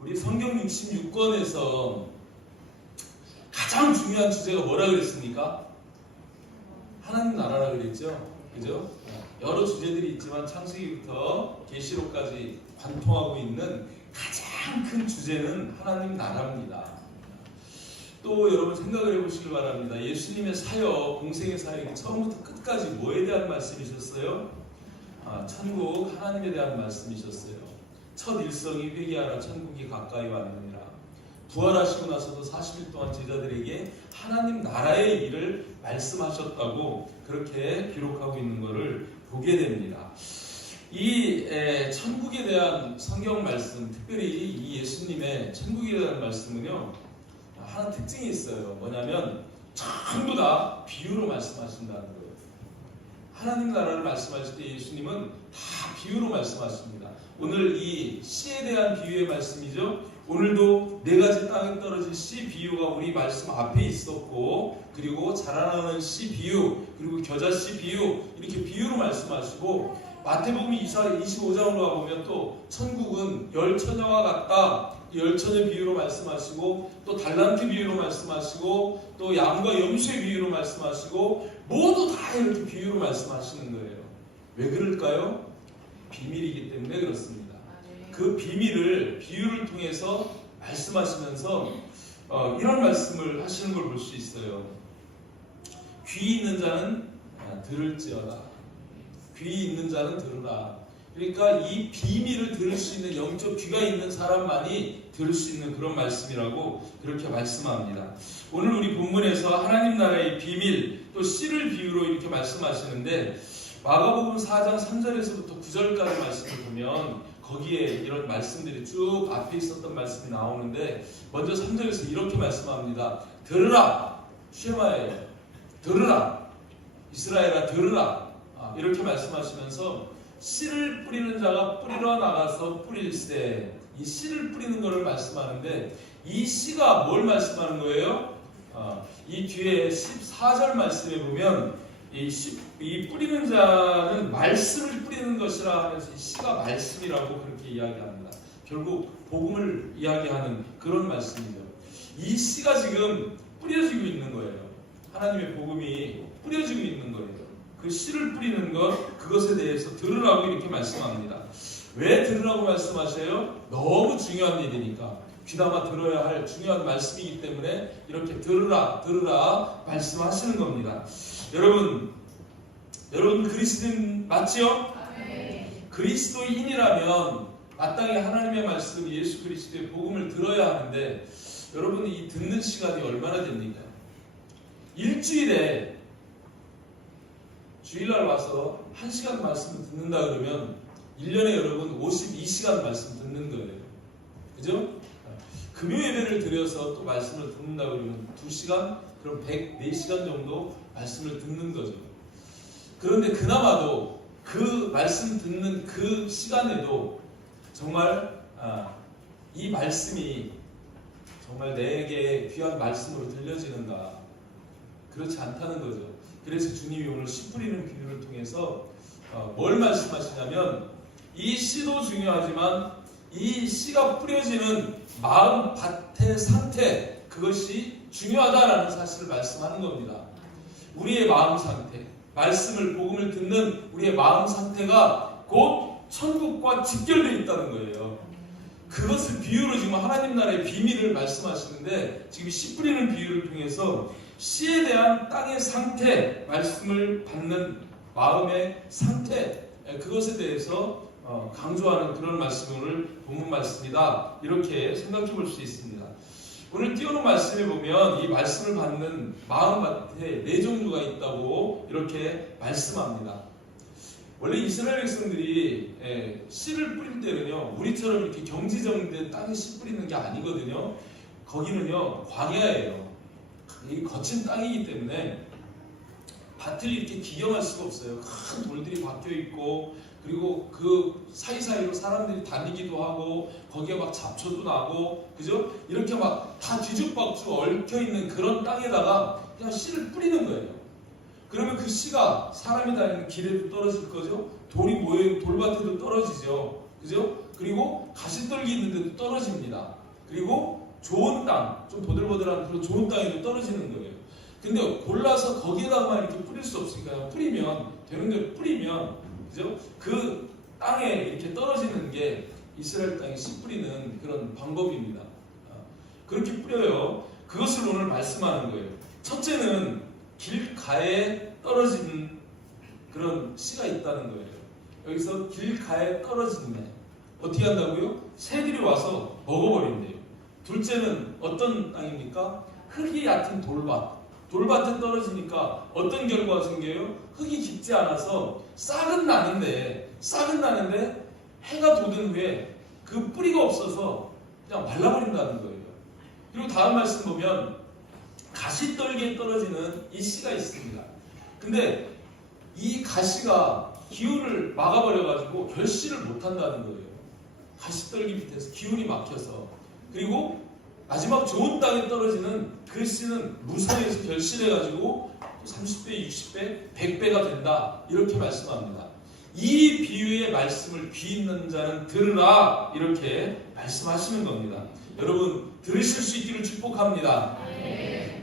우리 성경 66권에서 가장 중요한 주제가 뭐라 그랬습니까? 하나님 나라라 그랬죠. 그죠? 여러 주제들이 있지만 창세기부터 계시록까지 관통하고 있는 가장 큰 주제는 하나님 나라입니다. 또 여러분 생각을 해보시길 바랍니다. 예수님의 사역, 공생의 사역이 처음부터 끝까지 뭐에 대한 말씀이셨어요? 천국, 하나님에 대한 말씀이셨어요. 첫 일성이 회개하라, 천국이 가까이 왔느니라. 부활하시고 나서도 40일 동안 제자들에게 하나님 나라의 일을 말씀하셨다고 그렇게 기록하고 있는 것을 보게 됩니다. 이 천국에 대한 성경 말씀, 특별히 이 예수님의 천국에 대한 말씀은요, 하나 특징이 있어요. 뭐냐면 전부 다 비유로 말씀하신다는 거예요. 하나님 나라를 말씀하실 때 예수님은 다 비유로 말씀하십니다. 오늘 이 씨에 대한 비유의 말씀이죠. 오늘도 네 가지 땅에 떨어진 씨 비유가 우리 말씀 앞에 있었고, 그리고 자라나는 씨 비유, 그리고 겨자 씨 비유, 이렇게 비유로 말씀하시고, 마태복음 25장으로 가보면 또 천국은 열 처녀와 같다, 열 처녀 비유로 말씀하시고, 또 달란트 비유로 말씀하시고, 또 양과 염소의 비유로 말씀하시고, 모두 다 이렇게 비유로 말씀하시는 거예요. 왜 그럴까요? 비밀이기 때문에 그렇습니다. 그 비밀을 비유를 통해서 말씀하시면서 이런 말씀을 하시는 걸 볼 수 있어요. 귀 있는 자는 들을지어다. 귀 있는 자는 들으라. 그러니까 이 비밀을 들을 수 있는 영적 귀가 있는 사람만이 들을 수 있는 그런 말씀이라고 그렇게 말씀합니다. 오늘 우리 본문에서 하나님 나라의 비밀, 또 씨를 비유로 이렇게 말씀하시는데, 마가복음 4장 3절에서부터 9절까지 말씀을 보면 거기에 이런 말씀들이 쭉 앞에 있었던 말씀이 나오는데, 먼저 3절에서 이렇게 말씀합니다. 들으라, 쉐마예요. 들으라, 이스라엘아 들으라. 이렇게 말씀하시면서 씨를 뿌리는 자가 뿌리러 나가서 뿌릴세, 이 씨를 뿌리는 것을 말씀하는데, 이 씨가 뭘 말씀하는 거예요? 이 뒤에 14절 말씀에 보면 이 뿌리는 자는 말씀을 뿌리는 것이라 하면서 이 씨가 말씀이라고 그렇게 이야기합니다. 결국 복음을 이야기하는 그런 말씀이죠. 이 씨가 지금 뿌려지고 있는 거예요. 하나님의 복음이 뿌려지고 있는 거예요. 그 씨를 뿌리는 것, 그것에 대해서 들으라고 이렇게 말씀합니다. 왜 들으라고 말씀하셔요? 너무 중요한 일이니까, 귀담아 들어야 할 중요한 말씀이기 때문에 이렇게 들으라 말씀하시는 겁니다. 여러분 그리스도인 맞지요? 네. 그리스도인이라면 마땅히 하나님의 말씀, 예수 그리스도의 복음을 들어야 하는데, 여러분 이 듣는 시간이 얼마나 됩니까? 일주일에 주일날 와서 1시간 말씀을 듣는다 그러면 1년에 여러분 52시간 말씀 듣는 거예요. 그죠? 금요 예배를 드려서 또 말씀을 듣는다 그러면 2시간, 그럼 104시간 정도 말씀을 듣는 거죠. 그런데 그나마도 그 말씀 듣는 그 시간에도 정말 이 말씀이 정말 내게 귀한 말씀으로 들려지는가? 그렇지 않다는 거죠. 그래서 주님이 오늘 씨 뿌리는 비유를 통해서 뭘 말씀하시냐면, 이 씨도 중요하지만 이 씨가 뿌려지는 마음 밭의 상태, 그것이 중요하다라는 사실을 말씀하는 겁니다. 우리의 마음 상태, 말씀을, 복음을 듣는 우리의 마음 상태가 곧 천국과 직결되어 있다는 거예요. 그것을 비유로 지금 하나님 나라의 비밀을 말씀하시는데, 지금 씨 뿌리는 비유를 통해서 씨에 대한 땅의 상태, 말씀을 받는 마음의 상태, 그것에 대해서 강조하는 그런 말씀을 본문 말씀이다, 이렇게 생각해 볼 수 있습니다. 오늘 띄워놓은 말씀에 보면 이 말씀을 받는 마음밭에 4종류가 있다고 이렇게 말씀합니다. 원래 이스라엘 백성들이 씨를 뿌릴 때는요, 우리처럼 이렇게 경지정된 땅에 씨 뿌리는 게 아니거든요. 거기는요 광야예요. 이 거친 땅이기 때문에 밭을 이렇게 기경할 수가 없어요. 큰 돌들이 박혀 있고, 그리고 그 사이사이로 사람들이 다니기도 하고, 거기에 막 잡초도 나고, 그죠? 이렇게 막 다 뒤죽박죽 얽혀 있는 그런 땅에다가 그냥 씨를 뿌리는 거예요. 그러면 그 씨가 사람이 다니는 길에도 떨어질 거죠. 돌이 모여 있는 돌밭에도 떨어지죠. 그죠? 그리고 가시떨기 있는데도 떨어집니다. 그리고 좋은 땅, 좀 보들보들한 그런 좋은 땅에도 떨어지는 거예요. 근데 골라서 거기에다가만 이렇게 뿌릴 수 없으니까 뿌리면 되는 대로 뿌리면, 그죠? 그 땅에 이렇게 떨어지는 게 이스라엘 땅에 씨 뿌리는 그런 방법입니다. 그렇게 뿌려요. 그것을 오늘 말씀하는 거예요. 첫째는 길가에 떨어지는 그런 씨가 있다는 거예요. 여기서 길가에 떨어지네. 어떻게 한다고요? 새들이 와서 먹어버린대요. 둘째는 어떤 땅입니까? 흙이 얕은 돌밭. 돌밭에 떨어지니까 어떤 결과가 생겨요? 흙이 깊지 않아서 싹은 나는데 해가 돋은 후에 그 뿌리가 없어서 그냥 말라버린다는 거예요. 그리고 다음 말씀 보면 가시떨기에 떨어지는 이 씨가 있습니다. 근데 이 가시가 기운을 막아버려가지고 결실을 못한다는 거예요. 가시떨기 밑에서 기운이 막혀서. 그리고 마지막 좋은 땅에 떨어지는 그 씨는 무성해서 결실해가지고 30배, 60배, 100배가 된다. 이렇게 말씀합니다. 이 비유의 말씀을 귀 있는 자는 들으라. 이렇게 말씀하시는 겁니다. 여러분 들으실 수 있기를 축복합니다.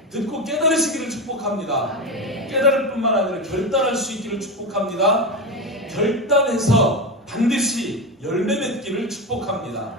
듣고 깨달으시기를 축복합니다. 깨달을 뿐만 아니라 결단할 수 있기를 축복합니다. 결단해서 반드시 열매 맺기를 축복합니다.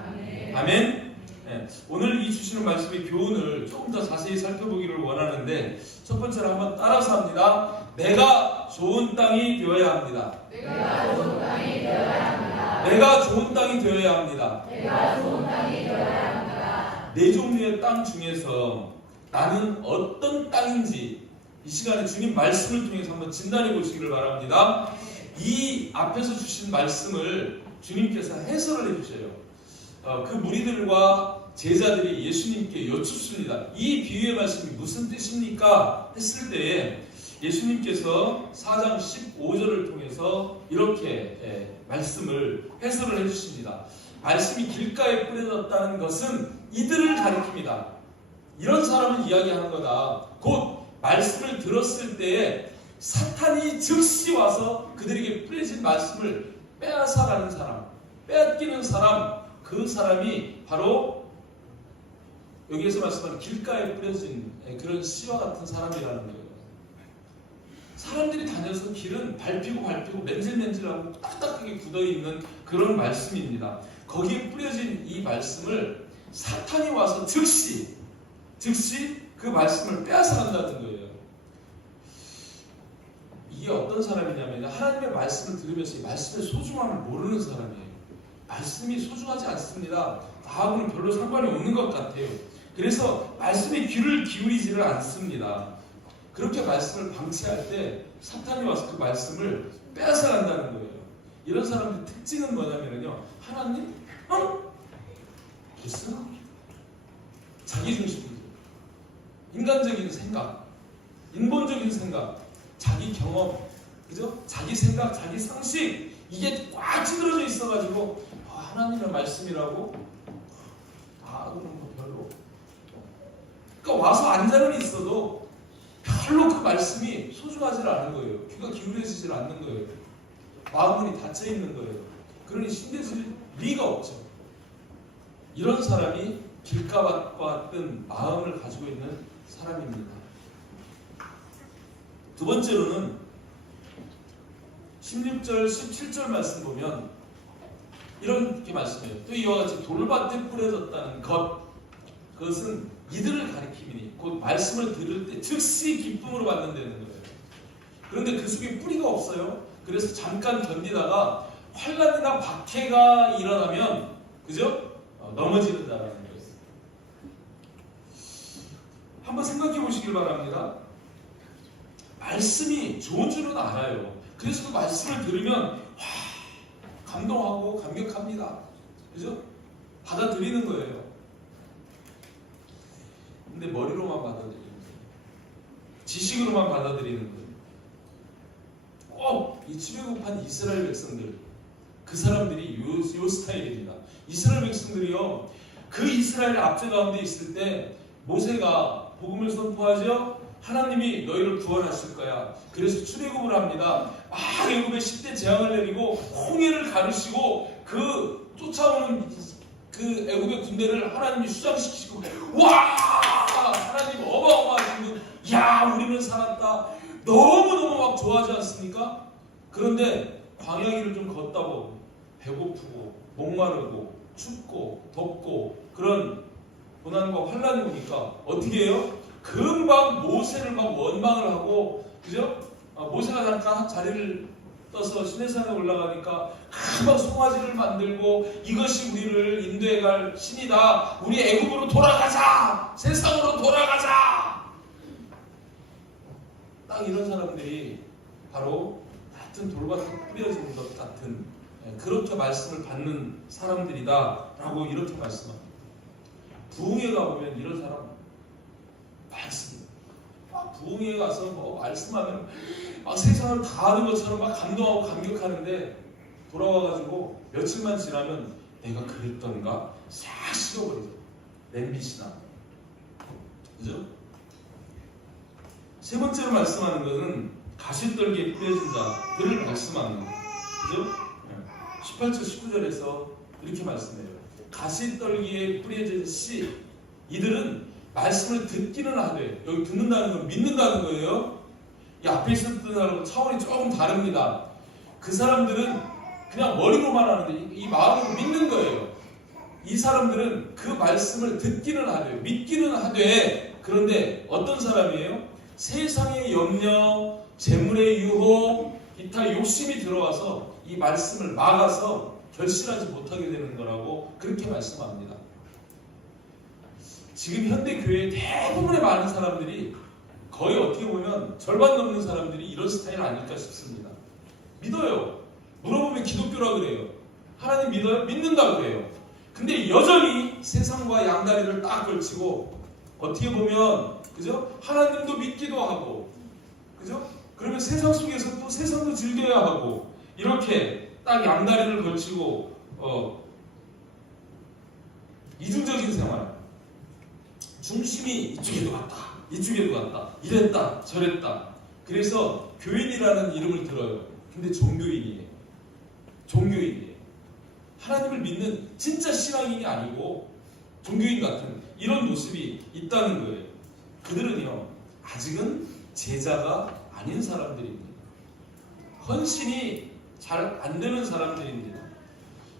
아멘. 네, 오늘 이 주시는 말씀의 교훈을 조금 더 자세히 살펴보기를 원하는데, 첫 번째로 한번 따라서 합니다. 내가 좋은 땅이 되어야 합니다. 내가 좋은 땅이 되어야 합니다. 내가 좋은 땅이 되어야 합니다. 내가 좋은 땅이 되어야 합니다. 네 종류의 땅 중에서 나는 어떤 땅인지 이 시간에 주님 말씀을 통해서 한번 진단해 보시기를 바랍니다. 이 앞에서 주신 말씀을 주님께서 해설을 해주셔요. 그 무리들과 제자들이 예수님께 여쭙습니다. 이 비유의 말씀이 무슨 뜻입니까? 했을 때에 예수님께서 4장 15절을 통해서 이렇게 말씀을 해설을 해주십니다. 말씀이 길가에 뿌려졌다는 것은 이들을 가리킵니다. 이런 사람을 이야기하는 거다. 곧 말씀을 들었을 때에 사탄이 즉시 와서 그들에게 뿌려진 말씀을 빼앗아가는 사람, 빼앗기는 사람, 그 사람이 바로 여기에서 말씀하는 길가에 뿌려진 그런 씨와 같은 사람이라는 거예요. 사람들이 다녀서 길은 밟히고 맨질맨질하고 딱딱하게 굳어있는 그런 말씀입니다. 거기에 뿌려진 이 말씀을 사탄이 와서 즉시 그 말씀을 빼앗아간다는 거예요. 이게 어떤 사람이냐면 하나님의 말씀을 들으면서 이 말씀의 소중함을 모르는 사람이에요. 말씀이 소중하지 않습니다. 나하고는 별로 상관이 없는 것 같아요. 그래서 말씀에 귀를 기울이지를 않습니다. 그렇게 말씀을 방치할 때 사탄이 와서 그 말씀을 빼앗아간다는 거예요. 이런 사람들의 특징은 뭐냐면요, 하나님? 됐어? 자기중심이죠. 인간적인 생각, 인본적인 생각, 자기 경험, 그죠? 자기 생각, 자기 상식, 이게 꽉 찌들어져 있어가지고 하나님의 말씀이라고 그건 뭐 별로. 그러니까 와서 앉아는 있어도 별로 그 말씀이 소중하지 않은 거예요. 귀가 기울여지질 않는 거예요. 마음문이 닫혀 있는 거예요. 그러니 신뢰질 리가 없죠. 이런 사람이 길가밭과 같은 마음을 가지고 있는 사람입니다. 두 번째로는 16절, 17절 말씀 보면 이렇게 말씀해요. 또 이와 같이 돌밭에 뿌려졌다는 그것은 이들을 가리킴이니 곧 말씀을 들을 때 즉시 기쁨으로 받는다는 거예요. 그런데 그 속에 뿌리가 없어요. 그래서 잠깐 견디다가 환난이나 박해가 일어나면, 그죠? 넘어지는다라는 거예요. 한번 생각해 보시길 바랍니다. 말씀이 좋은 줄은 알아요. 그래서 그 말씀을 들으면 감동하고 감격합니다. 그죠? 받아들이는 거예요. 근데 머리로만 받아들이는 거예요. 지식으로만 받아들이는 거예요. 꼭 이 출애굽한 이스라엘 백성들, 그 사람들이 요 스타일입니다. 이스라엘 백성들이요, 그 이스라엘 압제 가운데 있을 때 모세가 복음을 선포하죠. 하나님이 너희를 구원하실 거야. 그래서 출애굽을 합니다. 막 애굽에 10대 재앙을 내리고 홍해를 가르시고 그 쫓아오는 그 애굽의 군대를 하나님이 수장시키시고 와 하나님 어마어마하신 분, 야 우리는 살았다 너무너무 막 좋아하지 않습니까? 그런데 광야 길을 좀 걷다 보면 배고프고 목마르고 춥고 덥고 그런 고난과 환란이 오니까 어떻게 해요? 금방 모세를 막 원망을 하고, 그죠? 모세가 잠깐 자리를 떠서 시내산에 올라가니까 금방 송아지를 만들고 이것이 우리를 인도해갈 신이다. 우리 애굽으로 돌아가자. 세상으로 돌아가자. 딱 이런 사람들이 바로 같은 돌밭에 뿌려진 것 같은 그렇게 말씀을 받는 사람들이다라고 이렇게 말씀합니다. 부흥회 가보면 이런 사람 많습니다. 부흥회 가서 뭐 말씀하면 막 세상을 다 아는 것처럼 막 감동하고 감격하는데 돌아와가지고 며칠만 지나면 내가 그랬던가 싹 식어버리죠. 냄비시나. 그죠? 세 번째로 말씀하는 것은 가시떨기에 뿌려진 자들을 말씀하는 거예요. 그죠? 18절 19절에서 이렇게 말씀해요. 가시떨기에 뿌려진 씨, 이들은 말씀을 듣기는 하되, 여기 듣는다는 건 믿는다는 거예요. 이 앞에 있었던 사람과 차원이 조금 다릅니다. 그 사람들은 그냥 머리로만 하는데 이 마음으로 믿는 거예요. 이 사람들은 그 말씀을 듣기는 하되 믿기는 하되, 그런데 어떤 사람이에요? 세상의 염려, 재물의 유혹, 기타 욕심이 들어와서 이 말씀을 막아서 결실하지 못하게 되는 거라고 그렇게 말씀합니다. 지금 현대 교회의 대부분의 많은 사람들이 거의 어떻게 보면 절반 넘는 사람들이 이런 스타일 아닐까 싶습니다. 믿어요. 물어보면 기독교라 그래요. 하나님 믿어요? 믿는다 그래요. 근데 여전히 세상과 양다리를 딱 걸치고 어떻게 보면 그죠? 하나님도 믿기도 하고 그죠? 그러면 세상 속에서 또 세상도 즐겨야 하고 이렇게 딱 양다리를 걸치고 이중적인 생활, 중심이 이쪽에도 갔다 이쪽에도 갔다 이랬다 저랬다. 그래서 교인이라는 이름을 들어요. 근데 종교인이에요. 종교인이에요. 하나님을 믿는 진짜 신앙인이 아니고 종교인 같은 이런 모습이 있다는 거예요. 그들은요 아직은 제자가 아닌 사람들입니다. 헌신이 잘 안 되는 사람들입니다.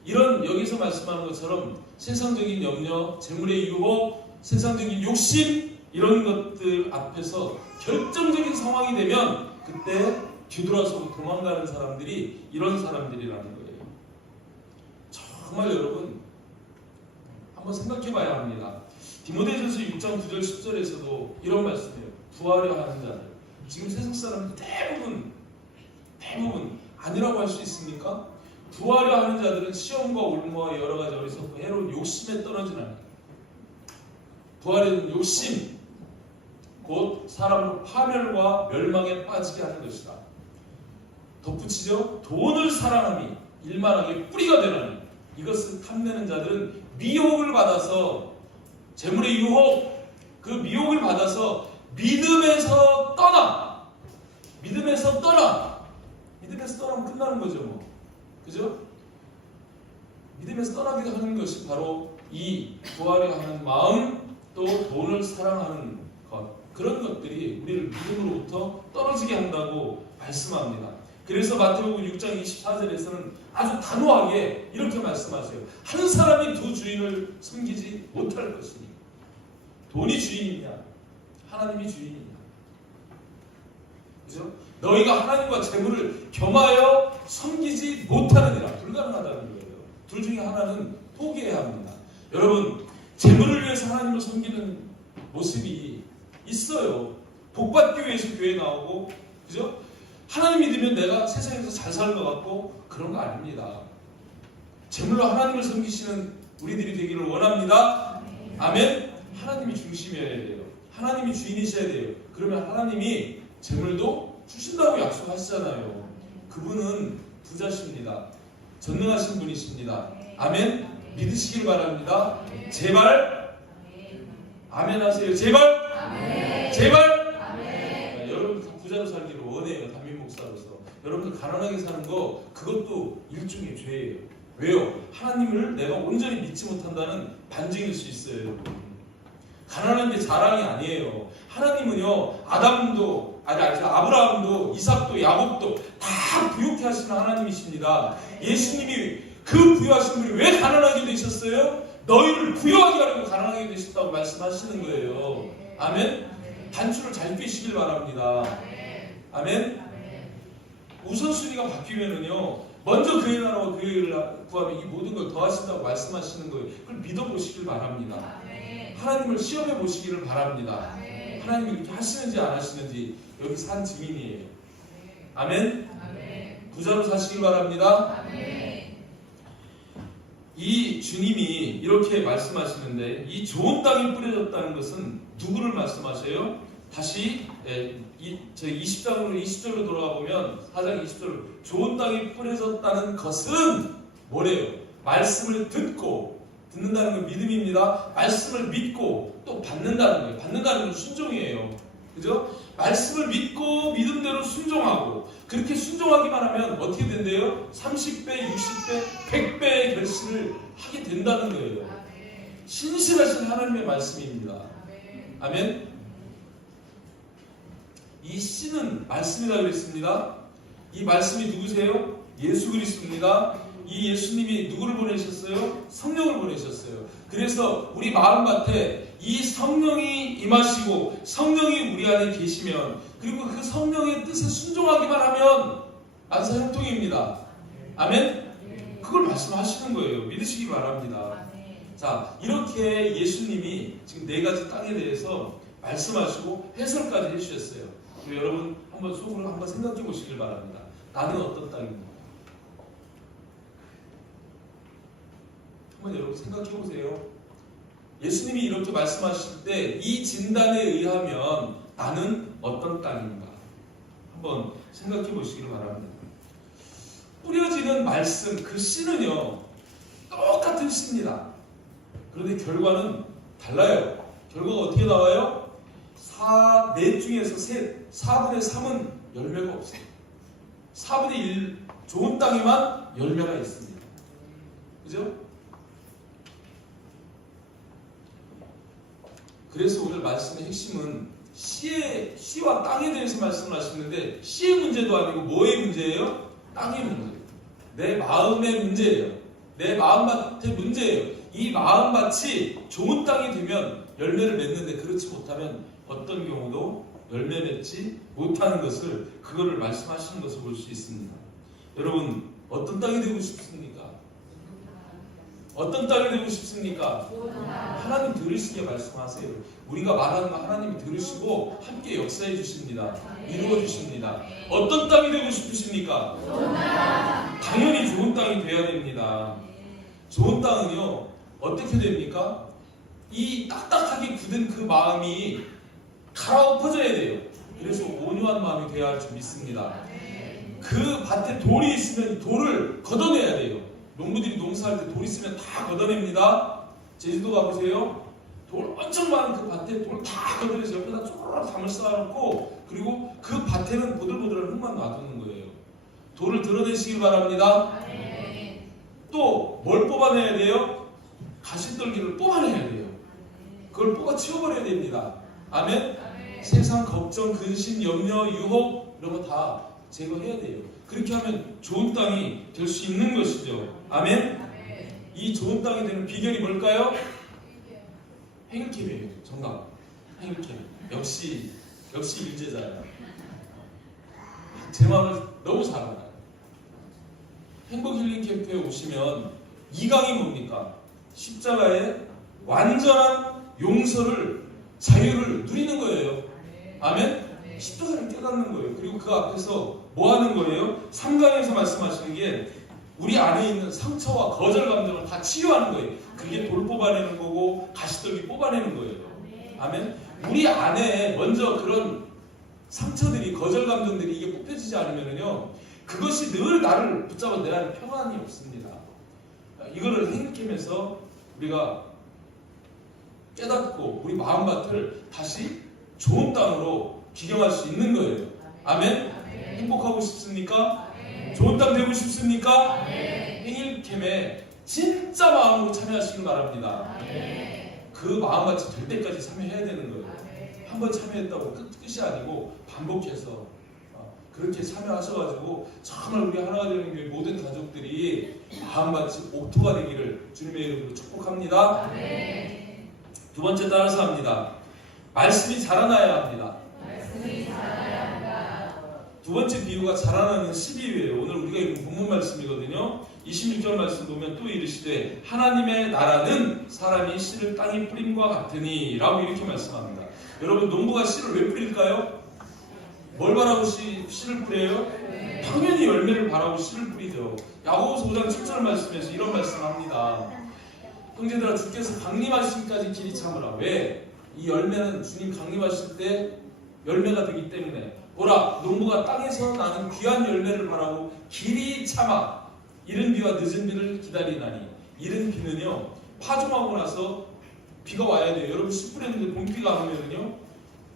이런 여기서 말씀하는 것처럼 세상적인 염려, 재물의 유혹, 세상적인 욕심 이런 것들 앞에서 결정적인 상황이 되면 그때 뒤돌아서고 도망가는 사람들이 이런 사람들이라는 거예요. 정말 여러분 한번 생각해 봐야 합니다. 디모데전서 6장 9절 10절에서도 이런 말씀이에요. 부하려 하는 자들. 지금 세상 사람들 대부분 아니라고 할 수 있습니까? 부하려 하는 자들은 시험과 올무와 여러 가지 어리석고 해로운 욕심에 떨어지는 부하려는 욕심 곧 사람을 파멸과 멸망에 빠지게 하는 것이다. 덧붙이죠. 돈을 사랑함이 일만하게 뿌리가 되나니 이것을 탐내는 자들은 미혹을 받아서 재물의 유혹 그 미혹을 받아서 믿음에서 떠나면 끝나는 거죠 뭐. 그죠? 믿음에서 떠나게 하는 것이 바로 이 구하려 하는 마음 또 돈을 사랑하는 것 그런 것들이 우리를 믿음으로부터 떨어지게 한다고 말씀합니다. 그래서 마태복음 6장 24절에서는 아주 단호하게 이렇게 말씀하세요. 한 사람이 두 주인을 섬기지 못할 것이니 돈이 주인이냐 하나님이 주인이냐. 그죠? 너희가 하나님과 재물을 겸하여 섬기지 못하느니라. 불가능하다는 거예요. 둘 중에 하나는 포기해야 합니다. 여러분 재물을 위해서 하나님을 섬기는 모습이 있어요. 복받기 위해서 교회 나오고 그죠? 하나님 믿으면 내가 세상에서 잘 사는 것 같고 그런 거 아닙니다. 재물로 하나님을 섬기시는 우리들이 되기를 원합니다. 아멘. 하나님이 중심이어야 돼요. 하나님이 주인이셔야 돼요. 그러면 하나님이 재물도 주신다고 약속하시잖아요. 그분은 부자십니다. 전능하신 분이십니다. 아멘. 믿으시길 바랍니다. 제발 아멘 하세요. 제발 제발 여러분 다 부자로 살기를 원해요. 담임 목사로서 여러분들 가난하게 사는 거 그것도 일종의 죄예요. 왜요? 하나님을 내가 온전히 믿지 못한다는 반증일 수 있어요. 여러분. 가난한 게 자랑이 아니에요. 하나님은요, 아브라함도 이삭도 야곱도 다 부유케 하시는 하나님이십니다. 예수님이 그 부유하신 분이 왜 가난하게 되셨어요? 너희를 부유하게 하려고 가난하게 되셨다고 말씀하시는 거예요. 아멘? 단추를 잘 꿰시길 바랍니다. 아멘? 우선순위가 바뀌면은요, 먼저 그의 나라와 그의 의를 구하면 이 모든 걸 더하신다고 말씀하시는 거예요. 그걸 믿어보시길 바랍니다. 하나님을 시험해 보시기를 바랍니다. 하나님이 이렇게 하시는지 안 하시는지 여기 산 증인이에요. 아멘? 부자로 사시길 바랍니다. 이 주님이 이렇게 말씀하시는데 이 좋은 땅이 뿌려졌다는 것은 누구를 말씀하셔요? 다시 저희 20절로 돌아가 보면 4장 20절로 좋은 땅이 뿌려졌다는 것은 뭐래요? 말씀을 듣는다는 건 믿음입니다. 말씀을 믿고 또 받는다는 거예요. 받는다는 건 순종이에요. 그죠? 말씀을 믿고 믿음대로 순종하고 그렇게 순종하기만 하면 어떻게 된대요? 30배, 60배, 100배의 결실을 하게 된다는 거예요. 신실하신 하나님의 말씀입니다. 아멘? 이 씨는 말씀이라 그랬습니다. 이 말씀이 누구세요? 예수 그리스도입니다. 이 예수님이 누구를 보내셨어요? 성령을 보내셨어요. 그래서 우리 마음밭에 이 성령이 임하시고 성령이 우리 안에 계시면 그리고 그 성령의 뜻에 순종하기만 하면 안사형통입니다. 아멘? 그걸 말씀하시는 거예요. 믿으시기 바랍니다. 자, 이렇게 예수님이 지금 4가지 땅에 대해서 말씀하시고 해설까지 해주셨어요. 여러분 한번 속으로 한번 생각해 보시길 바랍니다. 나는 어떤 땅인가? 한번 여러분 생각해 보세요. 예수님이 이렇게 말씀하실 때 이 진단에 의하면 나는 어떤 땅인가? 한번 생각해 보시기를 바랍니다. 뿌려지는 말씀, 그 씨는요 똑같은 씨입니다. 그런데 결과는 달라요. 결과가 어떻게 나와요? 4 중에서 4분의 3은 열매가 없어요. 4분의 1 좋은 땅에만 열매가 있습니다. 그죠? 그래서 오늘 말씀의 핵심은 씨와 땅에 대해서 말씀을 하시는데 씨의 문제도 아니고 뭐의 문제예요? 땅의 문제. 내 마음의 문제예요. 내 마음밭의 문제예요. 이 마음밭이 좋은 땅이 되면 열매를 맺는데 그렇지 못하면 어떤 경우도 열매 맺지 못하는 것을 그거를 말씀하시는 것을 볼 수 있습니다. 여러분 어떤 땅이 되고 싶습니까? 어떤 땅이 되고 싶습니까? 하나님 들으시게 말씀하세요. 우리가 말하는 거 하나님이 들으시고 함께 역사해 주십니다. 이루어 주십니다. 어떤 땅이 되고 싶으십니까? 당연히 좋은 땅이 되어야 됩니다. 좋은 땅은요 어떻게 됩니까? 이 딱딱하게 굳은 그 마음이 갈아엎어져야 돼요. 그래서 온유한 마음이 되어야 할 줄 믿습니다. 그 밭에 돌이 있으면 돌을 걷어내야 돼요. 농부들이 농사할 때 돌 있으면 다 걷어냅니다. 제주도 가보세요. 돌 엄청 많은 그 밭에 돌 다 걷어내서 옆에다 쪼르륵 담을 쌓아놓고 그리고 그 밭에는 보들보들한 흙만 놔두는 거예요. 돌을 드러내시길 바랍니다. 또 뭘 뽑아내야 돼요? 가시떨기를 뽑아내야 돼요. 그걸 뽑아 치워버려야 됩니다. 아멘? 세상 걱정, 근심, 염려, 유혹 이런 거 다 제거해야 돼요. 그렇게 하면 좋은 땅이 될 수 있는 것이죠. 아멘? 이 좋은 땅이 되는 비결이 뭘까요? 행일캠이에요. 정답. 행일캠. 역시 일제자예요. 제 마음을 너무 잘 알아요. 행복힐링 캠프에 오시면 2강이 뭡니까? 십자가의 완전한 용서를, 자유를 누리는 거예요. 아멘? 십자가를 깨닫는 거예요. 그리고 그 앞에서 뭐 하는 거예요? 3강에서 말씀하시는 게 우리 안에 있는 상처와 거절 감정을 다 치유하는 거예요. 그게 돌 뽑아내는 거고 가시떨기 뽑아내는 거예요. 아멘? 우리 안에 먼저 그런 상처들이, 거절 감정들이 이게 뽑혀지지 않으면요 그것이 늘 나를 붙잡아 내 안에 평안이 없습니다. 이거를 행복하면서 우리가 깨닫고 우리 마음밭을 다시 좋은 땅으로 기경할 수 있는 거예요. 아멘? 행복하고 싶습니까? 좋은 땅 되고 싶습니까? 행일캠에 진짜 마음으로 참여하시길 바랍니다. 그 마음같이 될 때까지 참여해야 되는 거예요. 한번 참여했다고 끝이 아니고 반복해서 그렇게 참여하셔가지고 정말 우리 하나가 되는 교회 모든 가족들이 마음같이 옥토가 되기를 주님의 이름으로 축복합니다. 두 번째 따라서 합니다. 말씀이 자라나야 합니다. 두 번째 비유가 자라나는 12위예요. 오늘 우리가 읽은 본문 말씀이거든요. 26절 말씀 보면 또 이르시되 하나님의 나라는 사람이 씨를 땅에 뿌림과 같으니 라고 이렇게 말씀합니다. 여러분 농부가 씨를 왜 뿌릴까요? 뭘 바라고 씨를 뿌려요? 당연히 열매를 바라고 씨를 뿌리죠. 야고보서 5장 7절 말씀에서 이런 말씀합니다. 형제들아 주께서 강림하시기까지 길이 참으라. 왜? 이 열매는 주님 강림하실 때 열매가 되기 때문에 보라 농부가 땅에서 나는 귀한 열매를 바라고 길이 참아 이른 비와 늦은 비를 기다리나니 이른 비는요 파종하고 나서 비가 와야 돼요. 여러분 씨 뿌렸는데 봄비가 안 오면요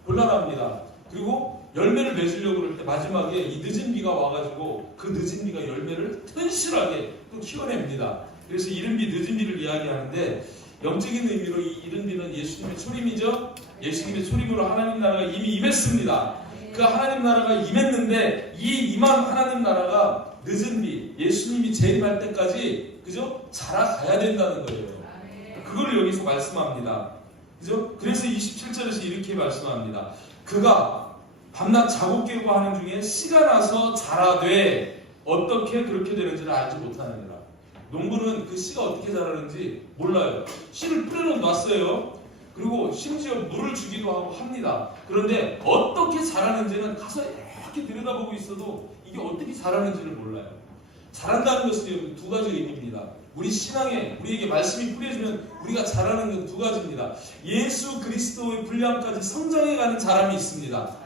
곤란합니다. 그리고 열매를 맺으려고 그럴 때 마지막에 이 늦은 비가 와가지고 그 늦은 비가 열매를 튼실하게 또 키워냅니다. 그래서 이른 비 늦은 비를 이야기하는데 영적인 의미로 이 이른 비는 예수님의 초림이죠. 예수님의 초림으로 하나님 나라가 이미 임했습니다. 그 하나님 나라가 임했는데 이 임한 하나님 나라가 늦은 비 예수님이 재림할 때까지 그죠? 자라가야 된다는 거예요. 그걸 여기서 말씀합니다. 그죠? 그래서 27절에서 이렇게 말씀합니다. 그가 밤낮 자고 깨고 하는 중에 씨가 나서 자라되 어떻게 그렇게 되는지를 알지 못하느니라. 농부는 그 씨가 어떻게 자라는지 몰라요. 씨를 뿌려놓았어요. 그리고 심지어 물을 주기도 하고 합니다. 그런데 어떻게 자라는지는 가서 이렇게 들여다보고 있어도 이게 어떻게 자라는지를 몰라요. 자란다는 것은 두 가지 의미입니다. 우리 신앙에 우리에게 말씀이 뿌려지면 우리가 자라는 건 두 가지입니다. 예수 그리스도의 분량까지 성장해가는 자람이 있습니다.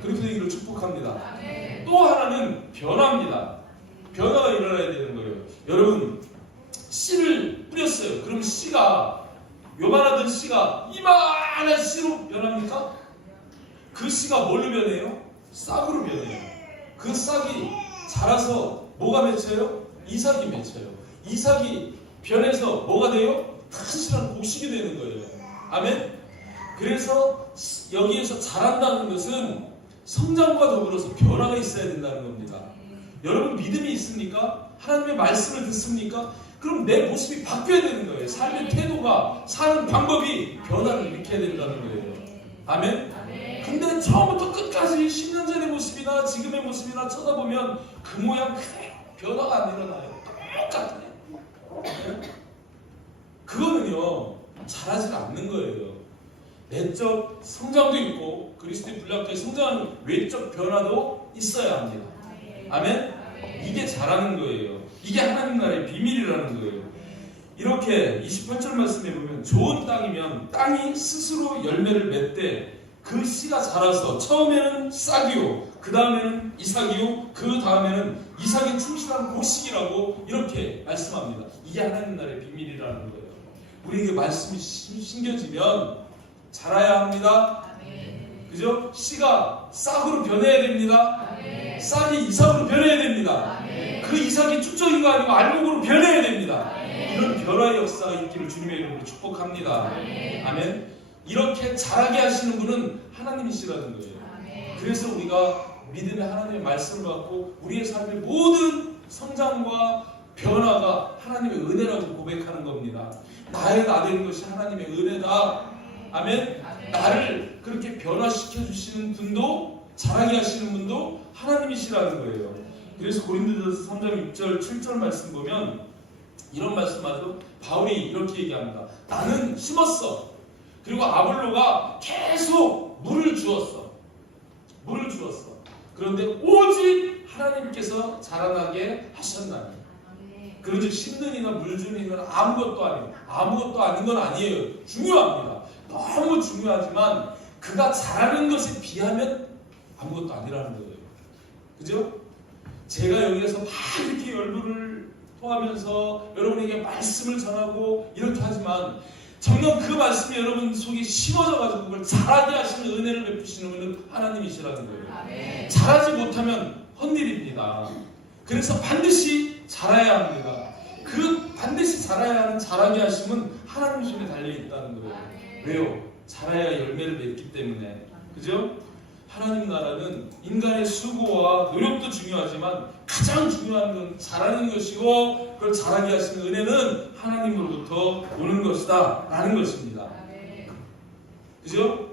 그렇게 되기를 축복합니다. 또 하나는 변화입니다. 변화가 일어나야 되는 거예요. 여러분 씨를 뿌렸어요. 그럼 씨가 요만하던 씨가 이만한 씨로 변합니까? 그 씨가 뭘로 변해요? 싹으로 변해요. 그 싹이 자라서 뭐가 맺혀요? 이삭이 맺혀요. 이삭이 변해서 뭐가 돼요? 튼실한 곡식이 되는 거예요. 아멘? 그래서 여기에서 자란다는 것은 성장과 더불어서 변화가 있어야 된다는 겁니다. 여러분 믿음이 있습니까? 하나님의 말씀을 듣습니까? 그럼 내 모습이 바뀌어야 되는 거예요. 삶의 태도가, 사는 방법이 변화를 일으켜야 된다는 거예요. 아멘? 근데 처음부터 끝까지 10년 전의 모습이나 지금의 모습이나 쳐다보면 그 모양 그대로 변화가 안 일어나요. 똑같아요. 그거는요 잘하지 않는 거예요. 내적 성장도 있고 그리스도의 분량까지 성장하는 외적 변화도 있어야 합니다. 아멘? 이게 잘하는 거예요. 이게 하나님 나라의 비밀이라는 거예요. 이렇게 28절 말씀에 보면 좋은 땅이면 땅이 스스로 열매를 맺되 그 씨가 자라서 처음에는 싹이요 그 다음에는 이삭이요 그 다음에는 이삭이 충실한 곡식이라고 이렇게 말씀합니다. 이게 하나님 나라의 비밀이라는 거예요. 우리에게 말씀이 심겨지면 자라야 합니다. 그죠? 씨가 싹으로 변해야 됩니다. 싹이 이삭으로 변해야 됩니다. 그 이삭이 축적인 거 아니고 알곡으로 변해야 됩니다. 이런 변화의 역사가 있기를 주님의 이름으로 축복합니다. 아멘. 이렇게 자라게 하시는 분은 하나님이시라는 거예요. 그래서 우리가 믿음의 하나님의 말씀을 받고 우리의 삶의 모든 성장과 변화가 하나님의 은혜라고 고백하는 겁니다. 나의 나 되는 것이 하나님의 은혜다. 아멘. 나를 그렇게 변화시켜 주시는 분도 자라게 하시는 분도 하나님이시라는 거예요. 그래서 고린도전서 3장 6절 7절 말씀 보면 이런 말씀하죠. 바울이 이렇게 얘기합니다. 나는 심었어. 그리고 아볼로가 계속 물을 주었어. 물을 주었어. 그런데 오직 하나님께서 자라나게 하셨나니. 그런즉 심는 이나 물 주는 이는 아무것도 아닌 건 아니에요. 중요합니다. 너무 중요하지만 그가 잘하는 것에 비하면 아무것도 아니라는 거예요. 그죠? 제가 여기에서 막 이렇게 열불을 토하면서 여러분에게 말씀을 전하고 이렇게 하지만 정녕 그 말씀이 여러분 속에 심어져가지고 그걸 잘하게 하시는 은혜를 베푸시는 분은 하나님이시라는 거예요. 잘하지 못하면 헛일입니다. 그래서 반드시 자라야 합니다. 그 반드시 자라야 하는 자라게 하심은 하나님 손에 달려있다는 거예요. 왜요? 자라야 열매를 맺기 때문에. 그죠? 하나님 나라는 인간의 수고와 노력도 중요하지만 가장 중요한 건 자라는 것이고, 그걸 자라게 하시는 은혜는 하나님으로부터 오는 것이다 라는 것입니다. 그죠?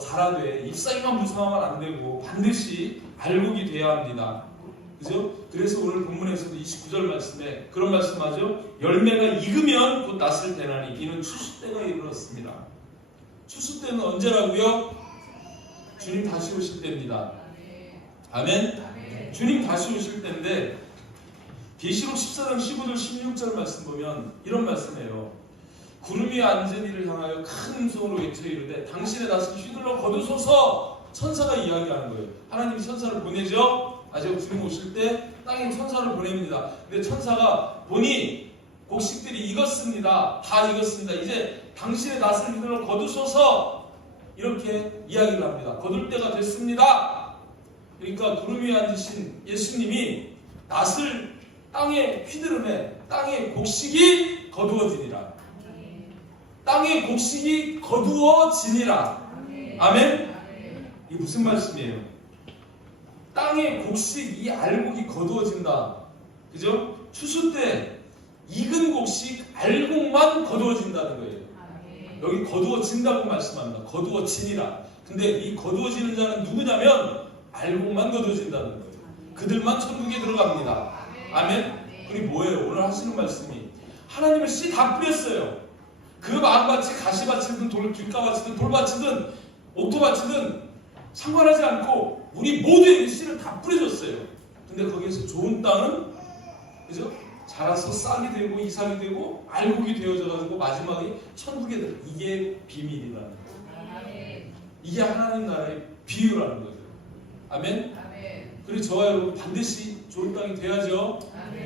자라되 잎사귀만 무성하면 안 되고 반드시 알곡이 돼야 합니다. 그죠? 그래서 오늘 본문에서도 29절 말씀에 그런 말씀하죠. 열매가 익으면 곧 낫을 대나니 이는 추수 때가 이르렀습니다. 추수 때는 언제라고요? 주님 다시 오실 때입니다. 아멘? 주님 다시 오실 때인데, 계시록 14장 15절 16절 말씀 보면 이런 말씀이에요. 구름 위에 앉은 이를 향하여 큰 음성으로 외쳐 이르되 당신의 낯을 휘둘러 거두소서. 천사가 이야기하는 거예요. 하나님이 천사를 보내죠. 아직 주님 오실 때 땅에 천사를 보냅니다. 근데 천사가 보니 곡식들이 익었습니다. 다 익었습니다. 이제 당신의 낯을 휘둘러 거두소서. 이렇게 이야기를 합니다. 거둘 때가 됐습니다. 그러니까 구름 위에 앉으신 예수님이 낯을 땅에 휘두르매 땅의 곡식이 거두어지니라. 땅의 곡식이 거두어지니라. 아멘? 이게 무슨 말씀이에요? 땅의 곡식, 이 알곡이 거두어진다. 그죠? 추수 때 익은 곡식, 알곡만 거두어진다는 거예요. 여기 거두어진다고 말씀합니다. 거두어지니라. 근데 이 거두어지는 자는 누구냐면 알곡만 거두어진다는 거예요. 그들만 천국에 들어갑니다. 아멘? 그게 뭐예요? 오늘 하시는 말씀이 하나님의 씨 다 뿌렸어요. 그 마음밭이 가시밭이든 길가밭이든 돌밭이든 옥토밭이든 상관하지 않고 우리 모두에게 씨를 다 뿌려줬어요. 근데 거기에서 좋은 땅은 그죠? 자라서 싹이 되고 이삭이 되고 알곡이 되어져가지고 마지막에 천국에 들어. 이게 비밀이라는 거예요. 이게 하나님 나라의 비유라는 거죠. 아멘? 그리고 저와 여러분 반드시 좋은 땅이 돼야죠.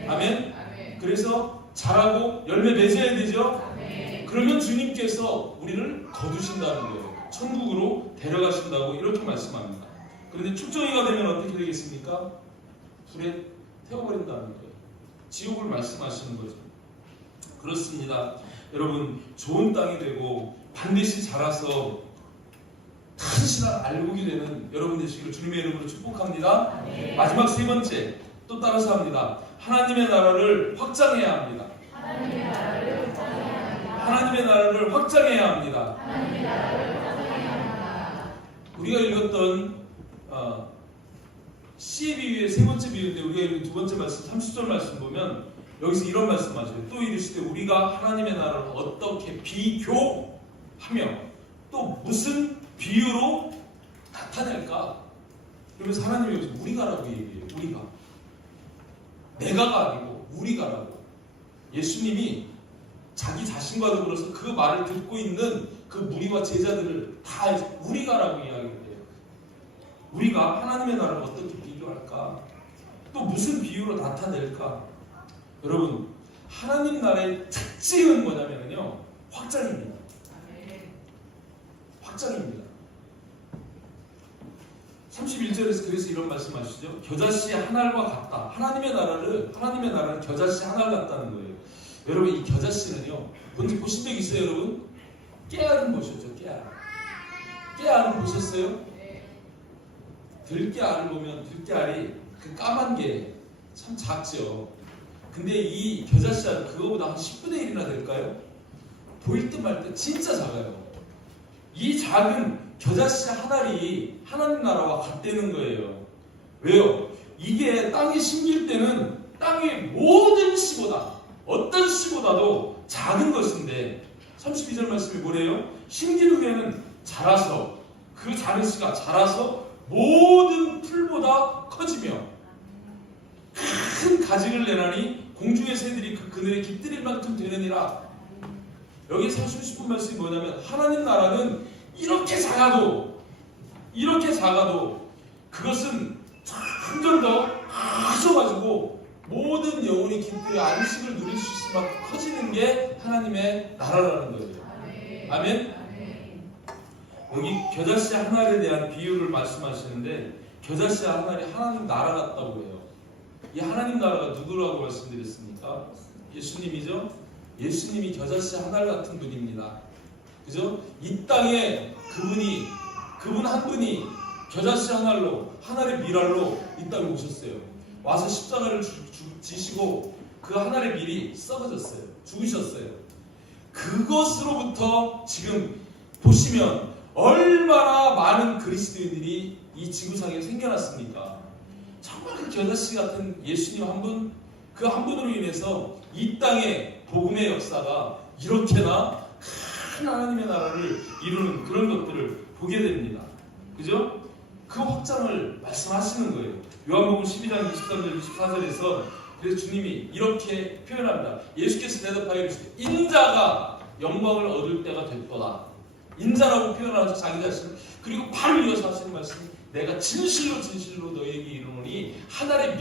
아멘? 그래서 자라고 열매 맺어야 되죠. 그러면 주님께서 우리를 거두신다는 거예요. 천국으로 데려가신다고 이렇게 말씀합니다. 그런데 축정이가 되면 어떻게 되겠습니까? 불에 태워버린다는 거예요. 지옥을 말씀하시는 거죠. 그렇습니다. 여러분, 좋은 땅이 되고 반드시 자라서 탄실한 알곡이 되는 여러분 되시기를 주님의 이름으로 축복합니다. 마지막 세 번째, 또 따라서 합니다. 하나님의 나라를 확장해야 합니다. 하나님의 나라를 확장해야 합니다. 우리가 읽었던 씨의 비유의 세 번째 비유인데 우리가 읽은 두 번째 말씀 30절 말씀 보면 여기서 이런 말씀하세요. 또 이르시되 우리가 하나님의 나라를 어떻게 비교하며 또 무슨 비유로 나타낼까? 그러면서 하나님이 여기서 우리가라고 얘기해요. 우리가. 내가가 아니고 우리가라고. 예수님이 자기 자신과 더불어서 그 말을 듣고 있는 그 무리와 제자들을 다 우리가라고 이야기를 해요. 우리가 하나님의 나라를 어떻게 비교할까? 또 무슨 비유로 나타낼까? 여러분, 하나님 나라의 특징은 뭐냐면요, 확장입니다. 확장입니다. 31절에서 그래서 이런 말씀하시죠. 겨자씨 한 알과 같다. 하나님의 나라는 겨자씨 한 알 같다는 거예요. 여러분, 이 겨자씨는요, 먼저 보신 적 있어요, 여러분? 깨알은 보셨죠? 깨알은 보셨어요? 들깨알을 보면 들깨알이 그 까만 게 참 작죠. 근데 이 겨자씨알은 그거보다 한 10분의 1이나 될까요? 보일 듯 말 듯 진짜 작아요. 이 작은 겨자씨 한 알이 하나님 나라와 같다는 거예요. 왜요? 이게 땅에 심길 때는 땅의 모든 씨보다 어떤 씨보다도 작은 것인데 32절 말씀이 뭐래요? 심긴 후에는 자라서 그 작은 씨가 자라서 모든 풀보다 커지며 큰 가지를 내나니 공중의 새들이 그 그늘에 깃들일 만큼 되느니라. 여기 30분 말씀이 뭐냐면 하나님 나라는 이렇게 작아도 그것은 점점 더 커져가지고 모든 영혼이 깃들여 안식을 누릴 수 있을 만큼 커지는 게 하나님의 나라라는 거예요. 아멘? 여기 겨자씨 한 알에 대한 비유를 말씀하시는데 겨자씨 하나님 나라 같다고 해요. 이 하나님 나라가 누구라고 말씀드렸습니까? 예수님이죠. 예수님이 겨자씨 하나 같은 분입니다. 그죠? 이 땅에 그분 한 분이 겨자씨 하나의 밀알로 이 땅에 오셨어요. 와서 십자가를 지시고 그 하나의 밀이 썩어졌어요. 죽으셨어요. 그것으로부터 지금 보시면 얼마나 많은 그리스도인들이 이 지구상에 생겨났습니까? 정말 그 겨자씨 같은 예수님 한 분, 그 한 분으로 인해서 이 땅의 복음의 역사가 이렇게나 큰 하나님의 나라를 이루는 그런 것들을 보게 됩니다. 그죠? 그 확장을 말씀하시는 거예요. 요한복음 12장 23절 24절에서 그래서 주님이 이렇게 표현합니다. 예수께서 대답하여 이르시되 인자가 영광을 얻을 때가 됐도다. 인자라고 표현하면서 자기 자신을, 그리고 바로 이어서 하시는 말씀이 내가 진실로 너희에게 이르노니 하늘의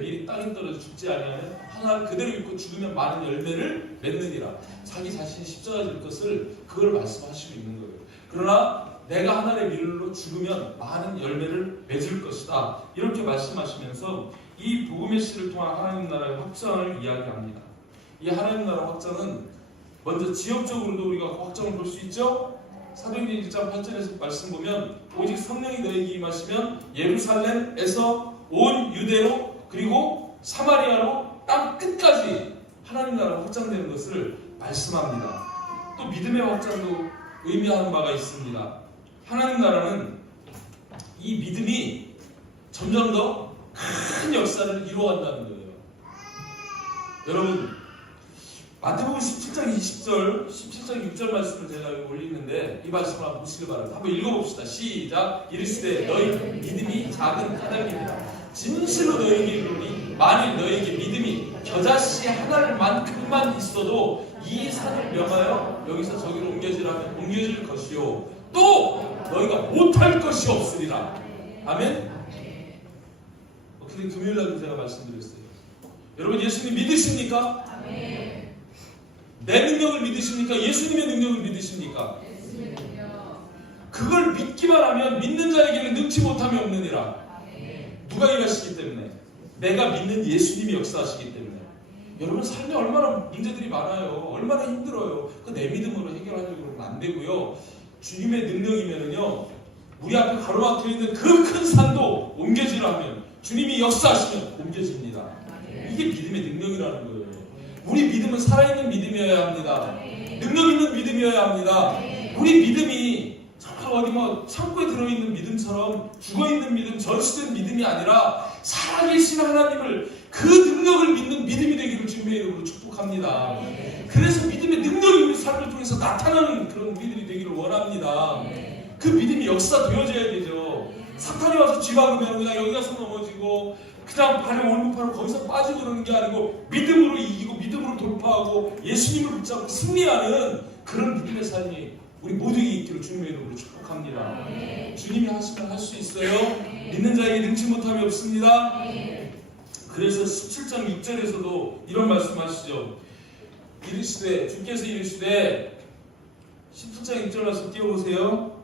밀이 땅에 떨어져 죽지 아니하면 하나를 그대로 있고 죽으면 많은 열매를 맺느니라. 자기 자신이 십자가 질 것을 그걸 말씀하시고 있는 거예요. 그러나 내가 하늘의 밀로 죽으면 많은 열매를 맺을 것이다. 이렇게 말씀하시면서 이 복음의 씨를 통한 하나님 나라의 확장을 이야기합니다. 이 하나님 나라 확장은 먼저 지역적으로도 우리가 확장을 볼 수 있죠. 사도행전 1장 8절에서 말씀 보면 오직 성령이 너에게 임하시면 예루살렘에서 온 유대로 그리고 사마리아로 땅 끝까지 하나님 나라가 확장되는 것을 말씀합니다. 또 믿음의 확장도 의미하는 바가 있습니다. 하나님 나라는 이 믿음이 점점 더 큰 역사를 이루어간다는 거예요. 여러분, 마태복음 17장 20절, 17장 6절 말씀을 제가 올리는데 이 말씀을 한번 보시길 바랍니다. 한번 읽어봅시다. 시작. 이르시되 너희 믿음이 작은 까닭입니다. 진실로 너희에게 이르노니 만일 너희에게 믿음이 겨자씨 하나만큼만 있어도 이 산을 명하여 여기서 저기로 옮겨지라면 옮겨질 것이요 또 너희가 못할 것이 없으리라. 아멘. 근데 금요일날도 제가 말씀드렸어요. 여러분 예수님 믿으십니까? 아멘. 내 능력을 믿으십니까? 예수님의 능력을 믿으십니까? 그걸 믿기만 하면 믿는 자에게는 능치 못함이 없느니라. 누가 일하시기 때문에? 내가 믿는 예수님이 역사하시기 때문에. 여러분 삶에 얼마나 문제들이 많아요. 얼마나 힘들어요. 그 내 믿음으로 해결하려고 그러면 안 되고요. 주님의 능력이면은요, 우리 앞에 가로막혀 있는 그 큰 산도 옮겨지라 하면 주님이 역사하시면 옮겨집니다. 이게 믿음의 능력이라는 거예요. 우리 믿음은 살아있는 믿음이어야 합니다. 능력 있는 믿음이어야 합니다. 우리 믿음이 정말 어디 뭐 창고에 들어있는 믿음처럼 죽어있는 믿음, 전시된 믿음이 아니라 살아계신 하나님을 그 능력을 믿는 믿음이 되기를 주님의 이름으로 축복합니다. 그래서 믿음의 능력이 우리 삶을 통해서 나타나는 그런 우리들이 되기를 원합니다. 그 믿음이 역사되어져야 되죠. 사탄이 와서 쥐박으면 그냥 여기 가서 넘어지고 그냥 발에 올무파로 거기서 빠지고 그러는 게 아니고 믿음으로 이기고 믿음으로 돌파하고 예수님을 붙잡고 승리하는 그런 믿음의 삶이 우리 모두에게 있기를 주님의 이름으로 축복합니다. 주님이 하시면 할 수 있어요. 믿는 자에게 능치 못함이 없습니다. 그래서 17장 6절에서도 이런 말씀하시죠. 이르시되 주께서 이르시되 17장 6절 말씀 띄워보세요.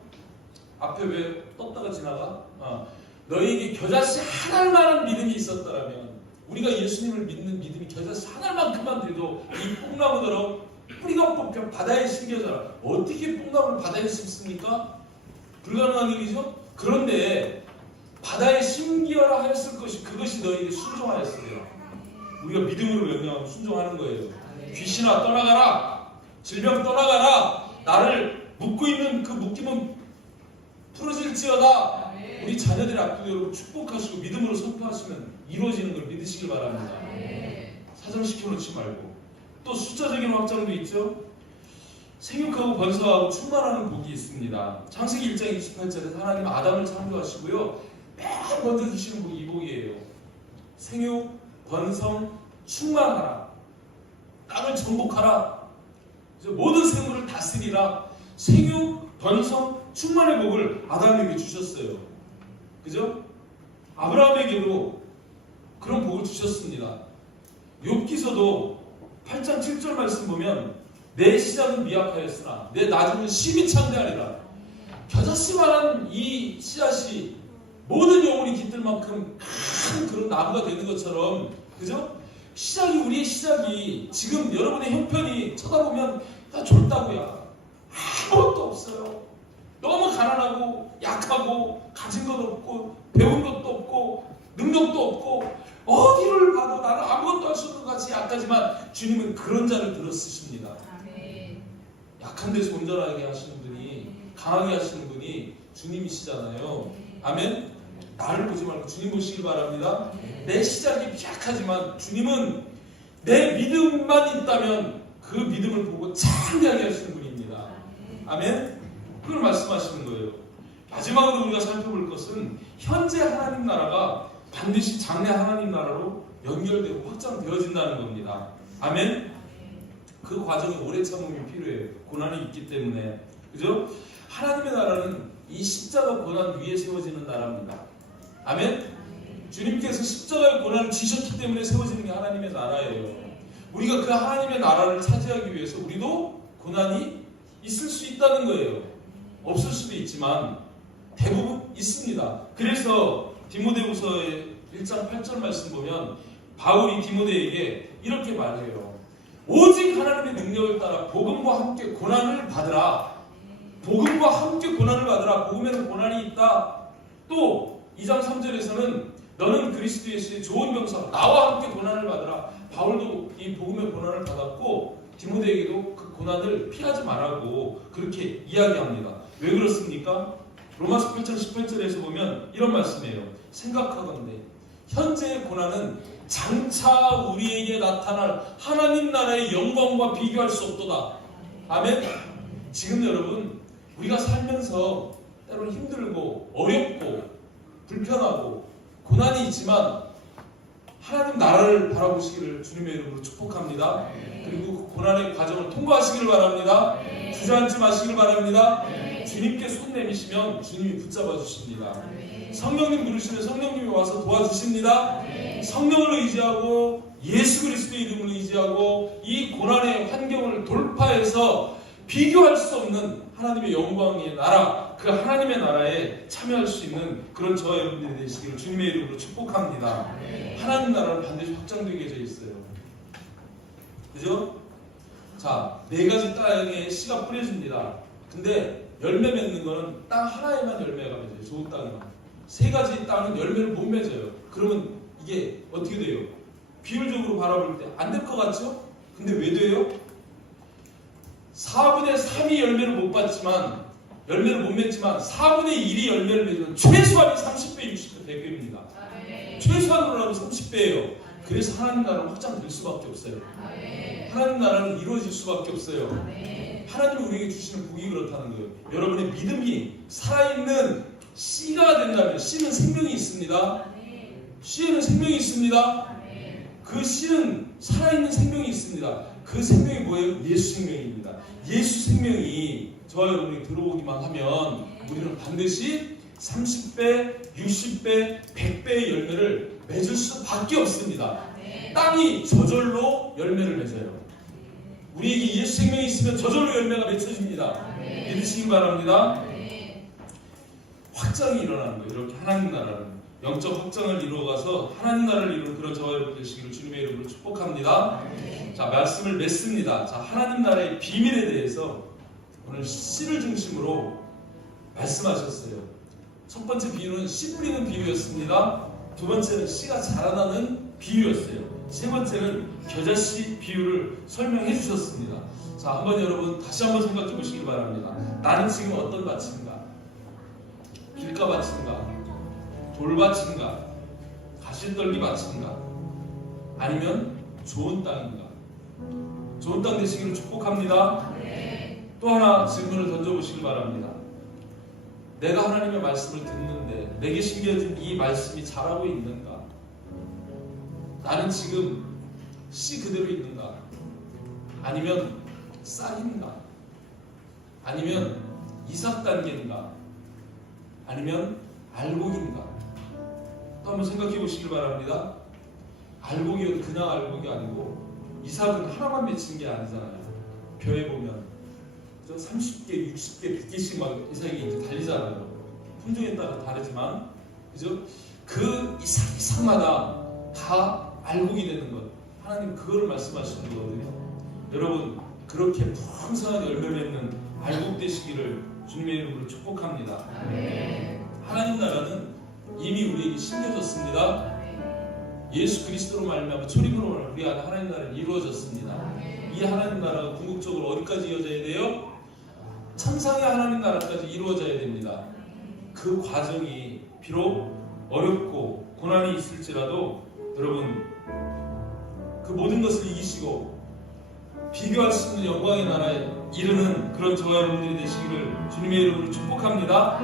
앞에 왜 떴다가 지나가? 너희에게 겨자씨 하나만한 믿음이 있었다면, 우리가 예수님을 믿는 믿음이 겨자씨 하나만큼만 돼도 이 뽕나무처럼 뿌리가 뽑혀 바다에 심겨져라. 어떻게 뽕나무를 바다에 심습니까? 불가능한 일이죠. 그런데 바다에 심기어라 하였을 것이 그것이 너희에게 순종하였어요. 우리가 믿음으로 명령하고 순종하는 거예요. 귀신아 떠나가라, 질병 떠나가라, 나를 묶고 있는 그 묶임은 풀어질지어다. 우리 자녀들의 앞두고 여러분 축복하시고 믿음으로 선포하시면 이루어지는 걸 믿으시길 바랍니다. 사정시켜놓지 말고. 또 숫자적인 확장도 있죠. 생육하고 번성하고 충만하는 복이 있습니다. 창세기 1장 28절에서 하나님 아담을 창조하시고요, 맨 먼저 주시는 복이 이 복이에요. 생육, 번성, 충만하라. 땅을 정복하라. 모든 생물을 다스리라. 생육, 번성, 충만의 복을 아담에게 주셨어요. 그죠? 아브라함에게도 그런 복을 주셨습니다. 욥기서도 8장 7절 말씀 보면 내 시작은 미약하였으나 내 나중은 심히 창대하리라. 겨자씨만한 이 씨앗이 모든 영혼이 깃들 만큼 큰 그런 나무가 되는 것처럼, 그죠? 우리의 시작이 지금 여러분의 형편이 쳐다보면 다 졸다고야. 아무것도 없어요. 너무 가난하고 약하고 가진 것 없고 배운 것도 없고 능력도 없고 어디를 봐도 나는 아무것도 할 수 없는 것 같이 약하지만 주님은 그런 자를 들어 쓰십니다. 약한 데서 온전하게 하시는 분이, 강하게 하시는 분이 주님이시잖아요. 아멘. 나를 보지 말고 주님 보시길 바랍니다. 내 시작이 약하지만 주님은 내 믿음만 있다면 그 믿음을 보고 창대하게 하시는 분입니다. 아멘. 그걸 말씀하시는 거예요. 마지막으로 우리가 살펴볼 것은 현재 하나님 나라가 반드시 장래 하나님 나라로 연결되고 확장되어진다는 겁니다. 아멘. 그 과정이 오래 참음이 필요해요. 고난이 있기 때문에. 그죠? 하나님의 나라는 이 십자가 고난 위에 세워지는 나라입니다. 아멘. 주님께서 십자가의 고난을 지셨기 때문에 세워지는 게 하나님의 나라예요. 우리가 그 하나님의 나라를 차지하기 위해서 우리도 고난이 있을 수 있다는 거예요. 없을 수도 있지만 대부분 있습니다. 그래서 디모데후서의 1장 8절 말씀 보면 바울이 디모데에게 이렇게 말해요. 오직 하나님의 능력을 따라 복음과 함께 고난을 받으라. 복음과 함께 고난을 받으라. 복음에는 고난이 있다. 또 2장 3절에서는 너는 그리스도 예수의 좋은 병사 나와 함께 고난을 받으라. 바울도 이 복음의 고난을 받았고 디모데에게도 그 고난을 피하지 말라고 그렇게 이야기합니다. 왜 그렇습니까? 로마서 8장 18절에서 보면 이런 말씀이에요. 생각하건대 현재의 고난은 장차 우리에게 나타날 하나님 나라의 영광과 비교할 수 없도다. 아멘. 지금 여러분 우리가 살면서 때로는 힘들고 어렵고 불편하고 고난이 있지만 하나님 나라를 바라보시기를 주님의 이름으로 축복합니다. 그리고 그 고난의 과정을 통과하시기를 바랍니다. 주저앉지 마시기를 바랍니다. 주님께 손 내미시면 주님이 붙잡아 주십니다. 성령님 부르시면 성령님이 와서 도와주십니다. 성령을 의지하고 예수 그리스도의 이름을 의지하고 이 고난의 환경을 돌파해서 비교할 수 없는 하나님의 영광의 나라, 그 하나님의 나라에 참여할 수 있는 그런 저와 여러분들이 되시기를 주님의 이름으로 축복합니다. 하나님 나라는 반드시 확장되게 되어 있어요. 그죠? 자, 4가지 땅에 씨가 뿌려집니다. 근데 열매 맺는 거는 땅 하나에만 열매가 맺어요. 좋은 땅에만. 3가지 땅은 열매를 못 맺어요. 그러면 이게 어떻게 돼요? 비율적으로 바라볼 때 안 될 것 같죠? 근데 왜 돼요? 4분의 3이 열매를 못 받지만 열매를 못 맺지만 4분의 1이 열매를 맺으면 최소한이 30배, 60배, 100배입니다. 최소한으로라도 30배예요. 그래서 하나님 나라는 확장될 수밖에 없어요. 하나님 나라는 이루어질 수밖에 없어요. 하나님이 우리에게 주시는 복이 그렇다는 거예요. 여러분의 믿음이 살아있는 씨가 된다면 씨는 생명이 있습니다. 씨에는 생명이 있습니다. 그 씨는 살아있는 생명이 있습니다. 그 생명이 뭐예요? 예수 생명입니다. 예수 생명이 저와 여러분이 들어오기만 하면 우리는 반드시 30배, 60배, 100배의 열매를 맺을 수밖에 없습니다. 땅이 저절로 열매를 맺어요. 우리에게 예수 생명이 있으면 저절로 열매가 맺혀집니다. 믿으시기 바랍니다. 확장이 일어나는 거예요. 이렇게 하나님 나라는 영적 확장을 이루어가서 하나님 나라를 이루는 그런 저와 여러분 되시기를 주님의 이름으로 축복합니다. 자, 말씀을 맺습니다. 자, 하나님 나라의 비밀에 대해서 오늘 씨를 중심으로 말씀하셨어요. 첫 번째 비유는 씨 뿌리는 비유였습니다. 두 번째는 씨가 자라나는 비유였어요. 세 번째는 겨자씨 비유를 설명해 주셨습니다. 자, 한번 여러분 다시 한번 생각해 보시기 바랍니다. 나는 지금 어떤 밭인가? 길가밭인가? 돌밭인가? 가시떨기 밭인가? 아니면 좋은 땅인가? 좋은 땅 되시기를 축복합니다. 또 하나 질문을 던져보시기 바랍니다. 내가 하나님의 말씀을 듣는데 내게 심겨진 이 말씀이 자라고 있는가? 나는 지금 씨 그대로 있는가? 아니면 싹인가? 아니면 이삭 단계인가? 아니면 알곡인가? 또 한번 생각해 보시길 바랍니다. 알곡이 그냥 알곡이 아니고 이삭은 하나만 맺히는 게 아니잖아요. 벼에 보면 30개, 60개, 100개씩 막 이삭이 이제 달리잖아요. 품종에 따라 다르지만 그죠? 그 이상마다 다 알곡이 되는 것. 하나님 그거를 말씀하시는 거거든요. 여러분 그렇게 풍성한 열매 맺는 알곡 되시기를 주님의 이름으로 축복합니다. 하나님 나라는 이미 우리에게 심겨졌습니다. 예수 그리스도로 말미암아 초림으로 우리 안에 하나님 나라는 이루어졌습니다. 이 하나님 나라가 궁극적으로 어디까지 이어져야 돼요? 천상의 하나님 나라까지 이루어져야 됩니다. 그 과정이 비록 어렵고 고난이 있을지라도 여러분 그 모든 것을 이기시고 비교할 수 있는 영광의 나라에 이르는 그런 저와 여러분들이 되시기를 주님의 이름으로 축복합니다.